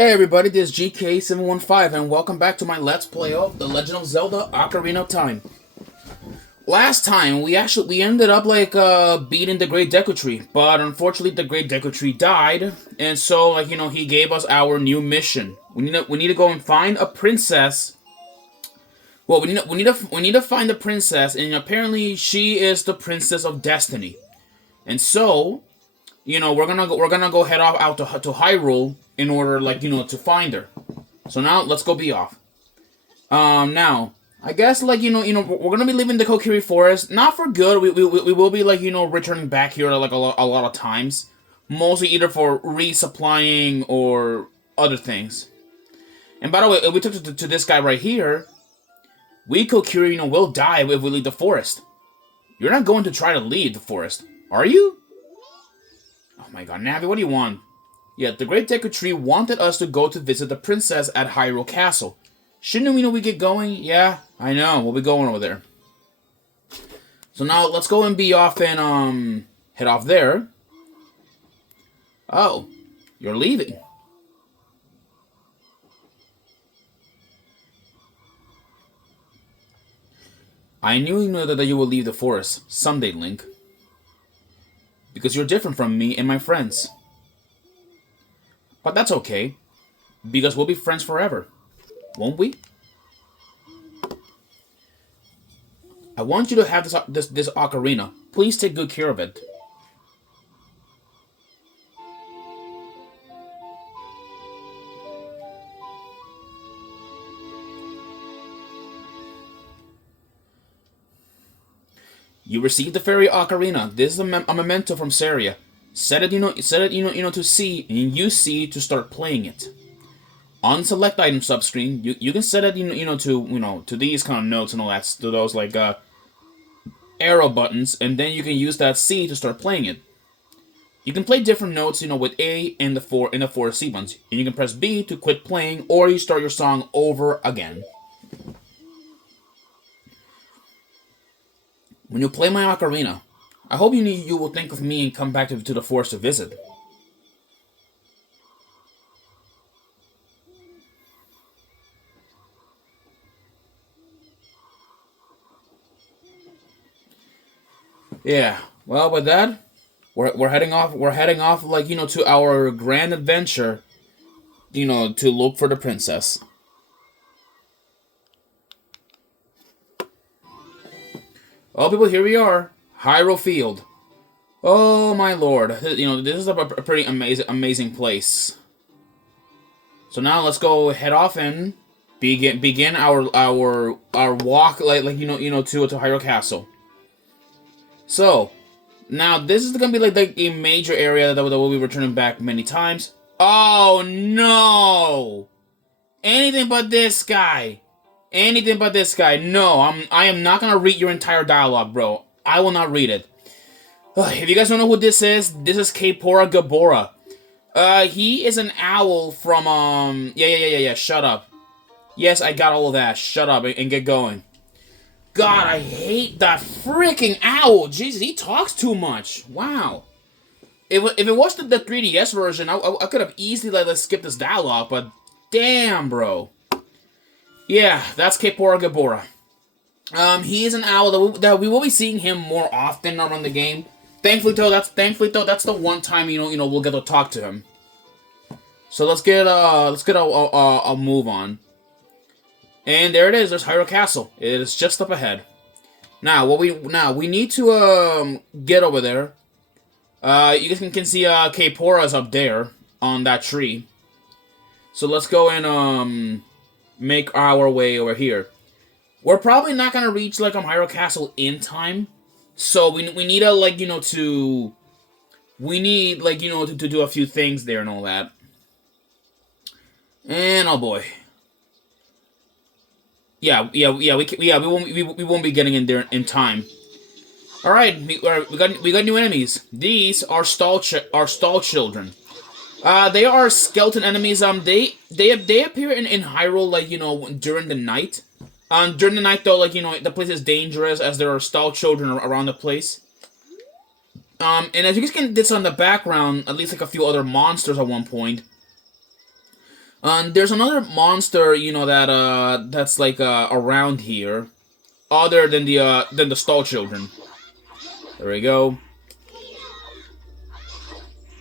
Hey everybody, this is GK715 and welcome back to my Let's Play of The Legend of Zelda Ocarina of Time. Last time, we ended up beating the Great Deku Tree, but unfortunately the Great Deku Tree died, and so he gave us our new mission. We need to go and find a princess. Well, we need to find the princess, and apparently she is the Princess of Destiny. And so, we're gonna go head off out to Hyrule in order, to find her. So now let's go be off. Now I guess we're gonna be leaving the Kokiri Forest, not for good. We will be returning back here a lot of times, mostly either for resupplying or other things. And by the way, if we took to this guy right here, we Kokiri will die if we leave the forest. You're not going to try to leave the forest, are you? Oh my god, Navi, what do you want? Yeah, the Great Deku Tree wanted us to go to visit the princess at Hyrule Castle. Shouldn't we get going? Yeah, I know, we'll be going over there. So now, let's go and be off and, head off there. Oh, you're leaving. I knew that you will leave the forest someday, Link. Because you're different from me and my friends. But that's okay, because we'll be friends forever, won't we? I want you to have this ocarina. Please take good care of it. You received the fairy ocarina. This is a memento from Saria. Set it, to C, and use C to start playing it. On select item subscreen, you can set it, to these kind of notes and all that, to those arrow buttons, and then you can use that C to start playing it. You can play different notes, with A and the four C ones, and you can press B to quit playing, or you start your song over again. When you play my ocarina, I hope you will think of me and come back to the forest to visit. Yeah. Well, with that, we're heading off. We're heading off, to our grand adventure. To look for the princess. Oh, people, here we are. Hyrule Field. Oh my lord. This is a pretty amazing place. So now let's go head off and begin our walk to Hyrule Castle. So now this is gonna be a major area that we'll be returning back many times. Oh no! Anything but this guy. Anything but this guy. No, I am not gonna read your entire dialogue, bro. I will not read it. If you guys don't know who this is Kapora Gabora. He is an owl from, yeah, shut up. Yes, I got all of that. Shut up and get going. God, I hate that freaking owl. Jesus, he talks too much. Wow. If it was the 3DS version, I could have easily skipped this dialogue, but damn, bro. Yeah, that's Kapora Gabora. He is an owl that we will be seeing him more often around the game. Thankfully though, that's the one time we'll get to talk to him. So let's get a move on. And there it is. There's Hyrule Castle. It is just up ahead. Now we need to get over there. You guys can see Kapora's up there on that tree. So let's go and make our way over here. We're probably not gonna reach Hyrule Castle in time, so we need to to do a few things there and all that. And oh boy, we won't be getting in there in time. All right, we got new enemies. These are stall children. They are skeleton enemies. They appear in Hyrule during the night. During the night though, the place is dangerous as there are stall children around the place. And as you guys can see on the background, at least a few other monsters at one point. There's another monster, that's like around here, other than the stall children. There we go.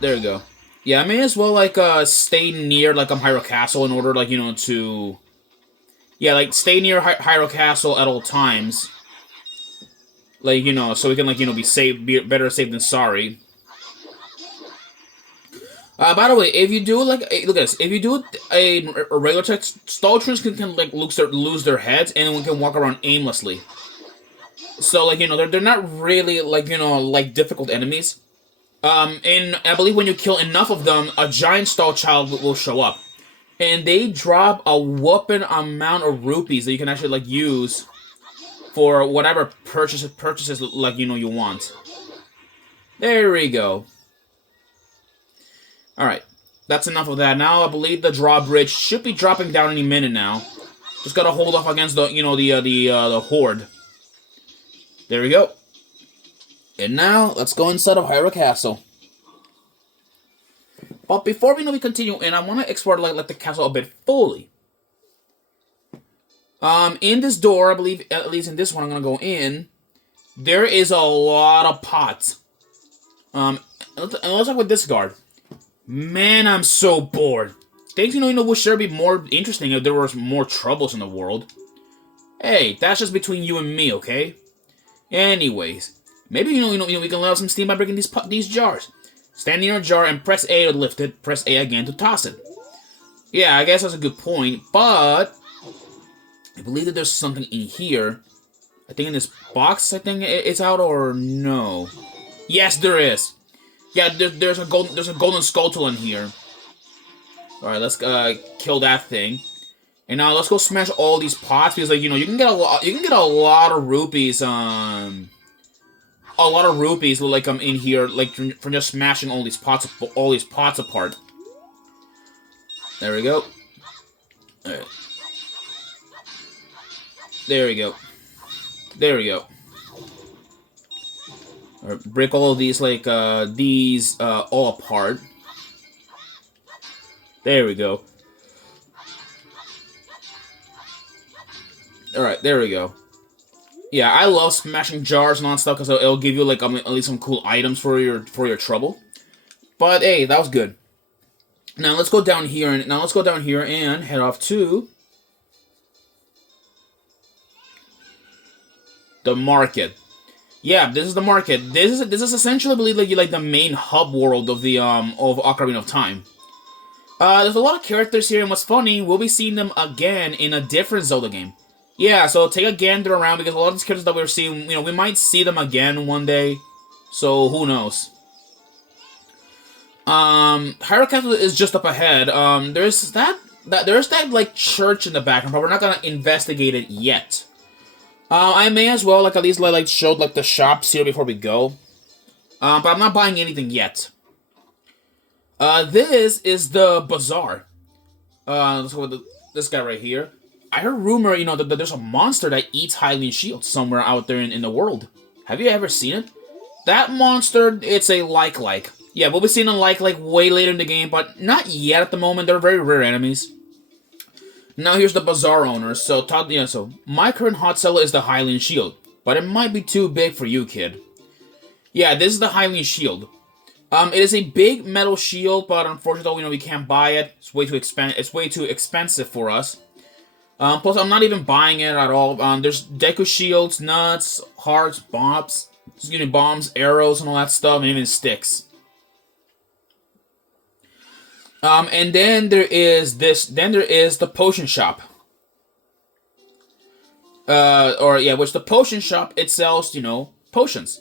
There we go. Yeah, I may as well like stay near like Hyrule Castle in order like to like stay near Hyrule Castle at all times. Like so we can like be safe, be better safe than sorry. By the way, if you do like look at this, if you do a regular attack, stall children can like lose their heads and we can walk around aimlessly. So like they're not really like like difficult enemies. And I believe when you kill enough of them, a giant stall child will show up, and they drop a whopping amount of rupees that you can actually like use for whatever purchases like you want. There we go. All right, that's enough of that. Now I believe the drawbridge should be dropping down any minute now. Just gotta hold off against the the horde. There we go. And now, let's go inside of Hyrule Castle. But before we continue in, I want to explore like the castle a bit fully. In this door, I believe, at least in this one I'm going to go in, there is a lot of pots. And let's talk with this guard. Man, I'm so bored. Things would sure be more interesting if there was more troubles in the world. Hey, that's just between you and me, okay? Anyways. Maybe we can let out some steam by breaking these jars. Stand near a jar and press A to lift it. Press A again to toss it. Yeah, I guess that's a good point. But I believe that there's something in here. I think in this box. I think it's out or no. Yes, there is. Yeah, there's a golden skull in here. All right, let's kill that thing. And now let's go smash all these pots because like you can get a lot of rupees like in here like from just smashing all these pots apart. There we go. All right. There we go. There we go. All right, break all of these like all apart. There we go. All right, there we go. Yeah, I love smashing jars and all that stuff because it'll give you like at least some cool items for your trouble. But hey, that was good. Now let's go down here and head off to the market. Yeah, this is the market. This is essentially, I believe, like the main hub world of the of Ocarina of Time. There's a lot of characters here, and what's funny, we'll be seeing them again in a different Zelda game. Yeah, so take a gander around, because a lot of these characters that we're seeing, we might see them again one day. So, who knows? Hyrule Castle is just up ahead. There's that like, church in the background, but we're not gonna investigate it yet. I may as well, like, at least, like, show, like, the shops here before we go. But I'm not buying anything yet. This is the bazaar. Let's go with this guy right here. I heard rumor, that there's a monster that eats Hylian shields somewhere out there in the world. Have you ever seen it? That monster, it's a like. Yeah, we'll be seeing a like way later in the game, but not yet at the moment. They're very rare enemies. Now here's the bazaar owner. So my current hot seller is the Hylian shield, but it might be too big for you, kid. Yeah, this is the Hylian shield. It is a big metal shield, but unfortunately, we can't buy it. It's way too expensive for us. Plus, I'm not even buying it at all. There's Deku shields, nuts, hearts, bombs, arrows, and all that stuff, and even sticks. And then there is this. Then there is the potion shop. Which the potion shop it sells, potions.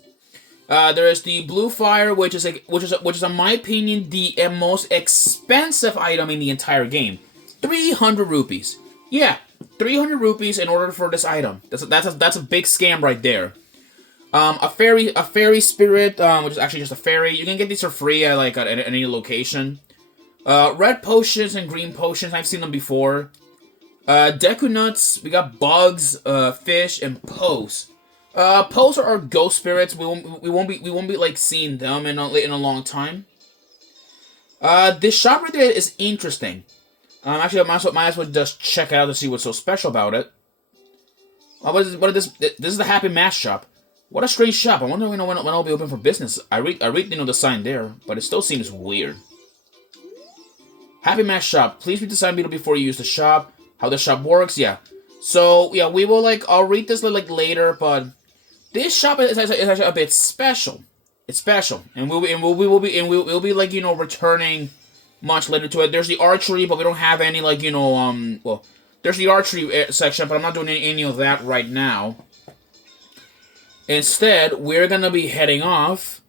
There is the blue fire, which is in my opinion the most expensive item in the entire game. 300 rupees. Yeah, 300 rupees in order for this item. That's a big scam right there. A fairy spirit, which is actually just a fairy. You can get these for free at any location. Red potions and green potions. I've seen them before. Deku nuts. We got bugs, fish, and Poes. Poes are ghost spirits. We won't be like seeing them in a long time. This shop right there is interesting. Actually, I might as well just check it out to see what's so special about it. What is this? This is the Happy Mask Shop. What a strange shop. I wonder when I'll be open for business. I read the sign there, but it still seems weird. Happy Mask Shop. Please read the sign below before you use the shop. How the shop works, yeah. So yeah, we will I'll read this later, but this shop is actually a bit special. It's special, and we'll be returning much later to it. There's the archery, but we don't have any well, there's the archery section, but I'm not doing any of that right now. Instead, we're gonna be heading off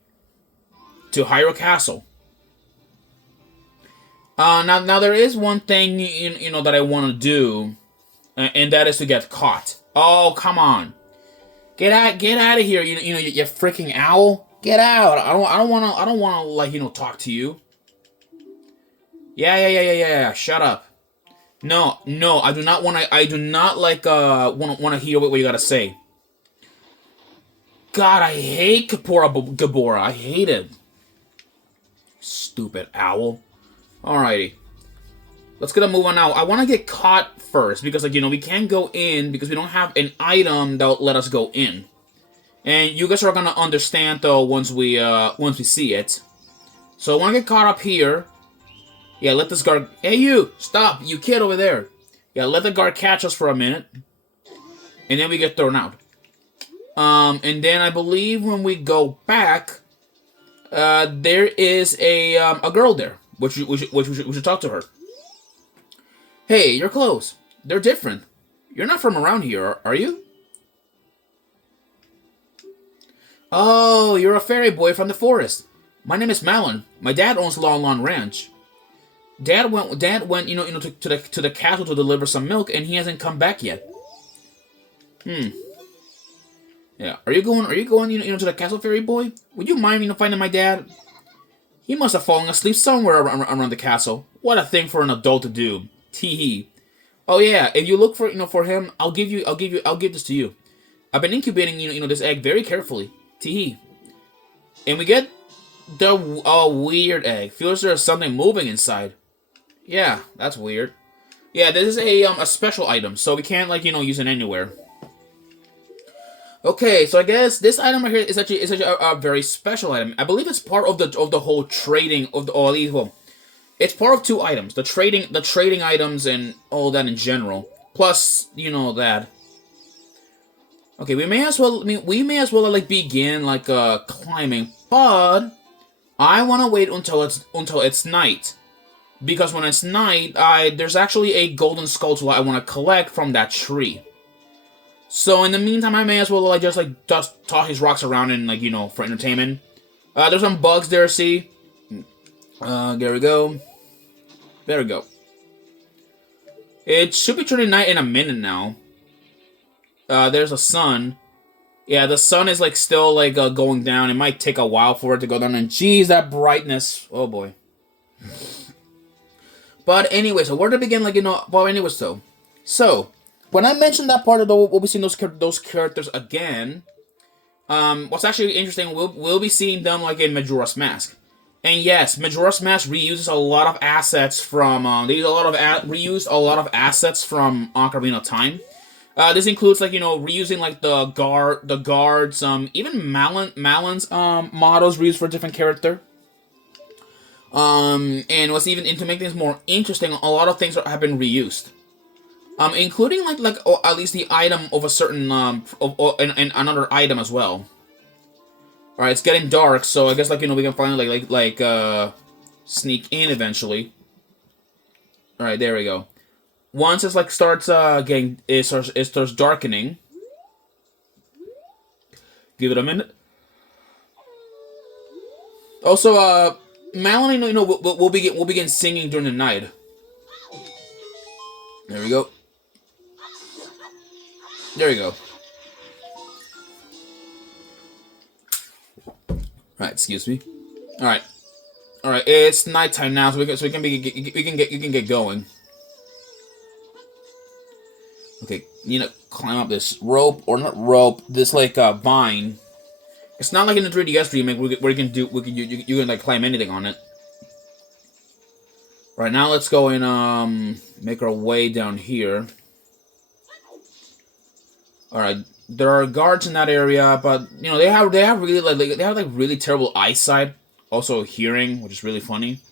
to Hyrule Castle. Now there is one thing that I want to do, and that is to get caught. Oh, come on, get out of here! You freaking owl, get out! I don't want to talk to you. Yeah. Shut up. No, I do not want to. I do not want to hear what you gotta say. God, I hate Gabora. I hate it. Stupid owl. Alrighty. Let's get a move on now. I want to get caught first because, we can't go in because we don't have an item that will let us go in. And you guys are gonna understand though once we see it. So I want to get caught up here. Yeah, let this guard. Hey, you! Stop, you kid over there. Yeah, let the guard catch us for a minute, and then we get thrown out. And then I believe when we go back, there is a girl there, which we should talk to her. Hey, your clothes. They're different. You're not from around here, are you? Oh, you're a fairy boy from the forest. My name is Malon. My dad owns Lon Lon Ranch. Dad went, to the castle to deliver some milk, and he hasn't come back yet. Yeah, are you going, to the castle, fairy boy? Would you mind, finding my dad? He must have fallen asleep somewhere around the castle. What a thing for an adult to do. Tee-hee. Oh yeah, if you look for him, I'll give this to you. I've been incubating, this egg very carefully. Tee-hee. And we get the weird egg. Feels there's something moving inside. Yeah, that's weird. Yeah, this is a special item, so we can't use it anywhere. Okay, so I guess this item right here is actually a very special item. I believe it's part of the whole trading of the it's part of two items: the trading items and all that in general. Plus, that. Okay, we may as well begin climbing, but I want to wait until it's night. Because when it's night, there's actually a golden skull I want to collect from that tree. So in the meantime, I may as well just toss these rocks around and for entertainment. There's some bugs there. See, there we go. There we go. It should be turning night in a minute now. There's a sun. Yeah, the sun is still going down. It might take a while for it to go down. And geez, that brightness. Oh boy. But anyway, so where to begin? Well, anyway, so when I mentioned that part of we'll be seeing those characters again. What's actually interesting, we'll be seeing them in Majora's Mask, and yes, Majora's Mask reuses a lot of assets from reused a lot of assets from Ocarina of Time. This includes reusing the guards, even Malon's models reused for a different character. And what's even to make things more interesting, a lot of things have been reused. Including at least the item of a certain and another item as well. All right, it's getting dark, so I guess we can finally sneak in eventually. All right, there we go. Once it starts it starts darkening. Give it a minute. Also, Malon, we'll begin singing during the night. There we go. There we go. Alright, excuse me. Alright. Alright, it's nighttime now, so we can get going. Okay, climb up this rope, or not rope, this vine. It's not like in the 3DS remake where you can climb anything on it. Right, now let's go and make our way down here. Alright, there are guards in that area, but you know, they have really like really terrible eyesight, also hearing, which is really funny.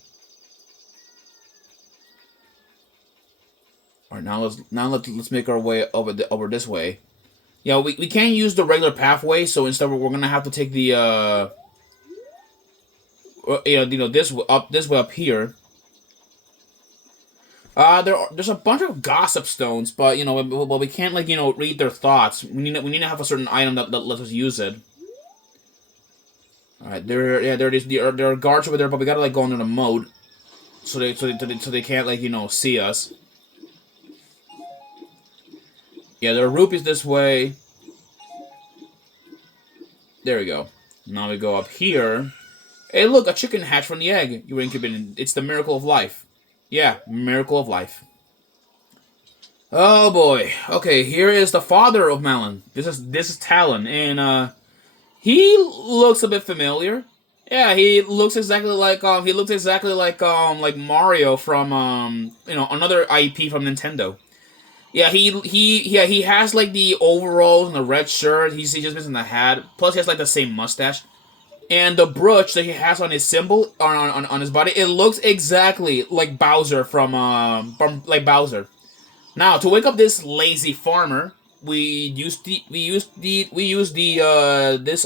Alright, let's make our way over this way. Yeah, we can't use the regular pathway, so instead we're gonna have to take the this way up here. There's a bunch of gossip stones, but we can't read their thoughts. We need to have a certain item that lets us use it. All right, there are guards over there, but we gotta go under the moat, so they can't see us. Yeah, there are rupees this way. There we go. Now we go up here. Hey, look, a chicken hatched from the egg you were incubating. It's the miracle of life. Yeah, miracle of life. Oh boy. Okay, here is the father of Malon. This is Talon, and he looks a bit familiar. Yeah, he looks exactly like Mario from another IP from Nintendo. Yeah, he has like the overalls and the red shirt. He's just missing the hat. Plus, he has like the same mustache. And the brooch that he has on his symbol on his body, it looks exactly like Bowser from Bowser. Now, to wake up this lazy farmer, we use this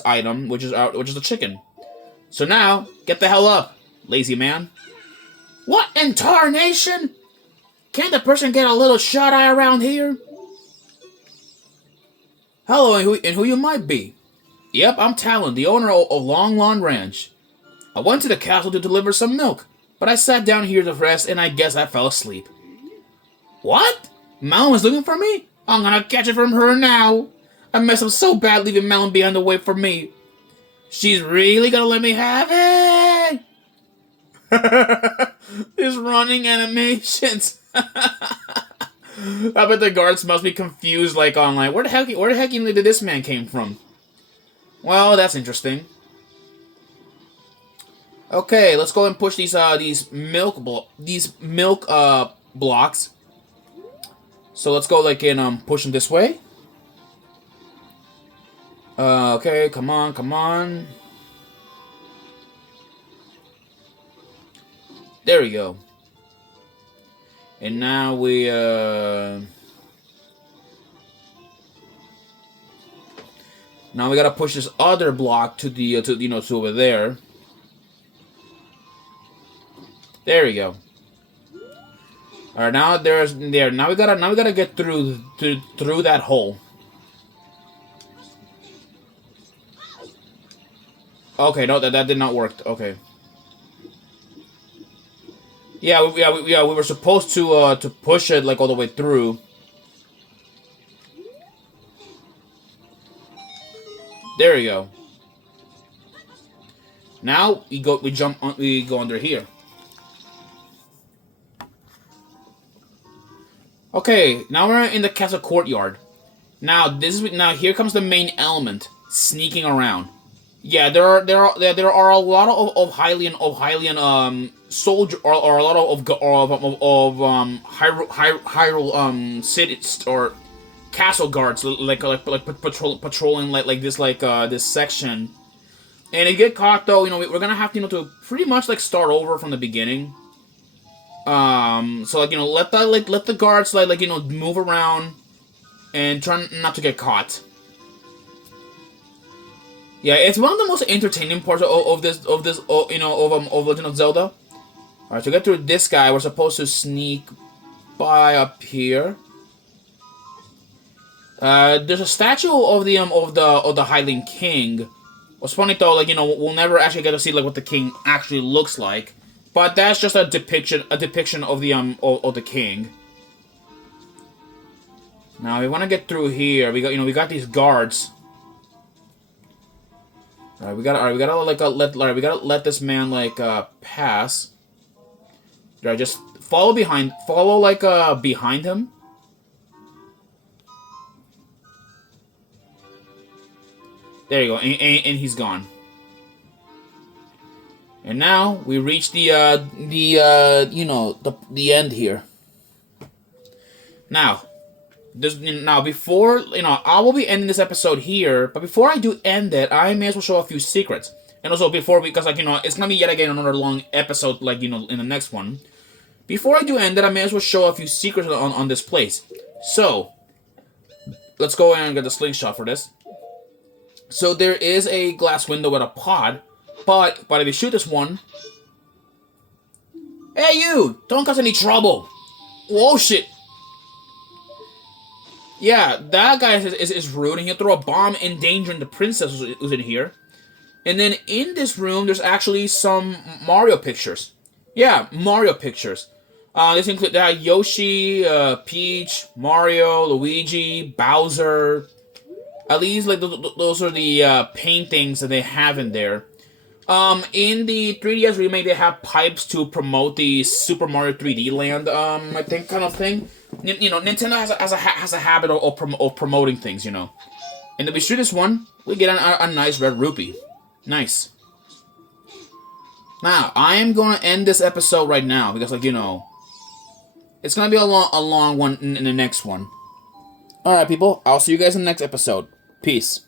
item, which is the chicken. So now, get the hell up, lazy man. What in tarnation? Can't the person get a little shut eye around here? Hello, and who you might be? Yep, I'm Talon, the owner of Long Lawn Ranch. I went to the castle to deliver some milk, but I sat down here to rest, and I guess I fell asleep. What? Malon was looking for me? I'm gonna catch it from her now. I messed up so bad leaving Malon behind to wait for me. She's really gonna let me have it? These running animations. I bet the guards must be confused, like online. Where the heck did this man came from? Well, that's interesting. Okay, let's go and push these milk blocks. So let's go push them this way. Okay, come on. There we go. And now we gotta push this other block to the to over there. There we go. All right, now Now we gotta get through that hole. Okay, no, that did not work. Okay. Yeah, we were supposed to push it all the way through. There we go. Now we go under here. Okay, now we're in the castle courtyard. Now here comes the main element: sneaking around. Yeah, there are a lot of Hylian soldier or a lot of Hyrule cities or castle guards patrolling this section. And if you get caught though, we're gonna have to pretty much start over from the beginning. So let the guards move around and try not to get caught. Yeah, it's one of the most entertaining parts of Legend of Zelda. All right, to get through this guy, we're supposed to sneak by up here. There's a statue of the Hylian King. What's funny though, we'll never actually get to see what the king actually looks like. But that's just a depiction of the of the king. Now we want to get through here. We got these guards. All right, we gotta let this man pass. Right, just follow behind him. There you go, and he's gone. And now we reach the end here. Now, before, I will be ending this episode here, but before I do end it, I may as well show a few secrets. And also because, it's gonna be yet again another long episode, in the next one. Before I do end it, I may as well show a few secrets on this place. So, let's go and get the slingshot for this. So there is a glass window with a pod, but if you shoot this one... Hey you! Don't cause any trouble! Whoa shit! Yeah, that guy is rude, and he'll throw a bomb endangering the princess who's in here. And then in this room, there's actually some Mario pictures. Yeah, Mario pictures. This include Yoshi, Peach, Mario, Luigi, Bowser. At least those are the paintings that they have in there. In the 3DS remake, they have pipes to promote the Super Mario 3D Land, I think, kind of thing. Nintendo has a habit of promoting things, And if we shoot this one, we get a nice red rupee. Nice. Now, I am going to end this episode right now, because, it's going to be a long one in the next one. Alright, people, I'll see you guys in the next episode. Peace.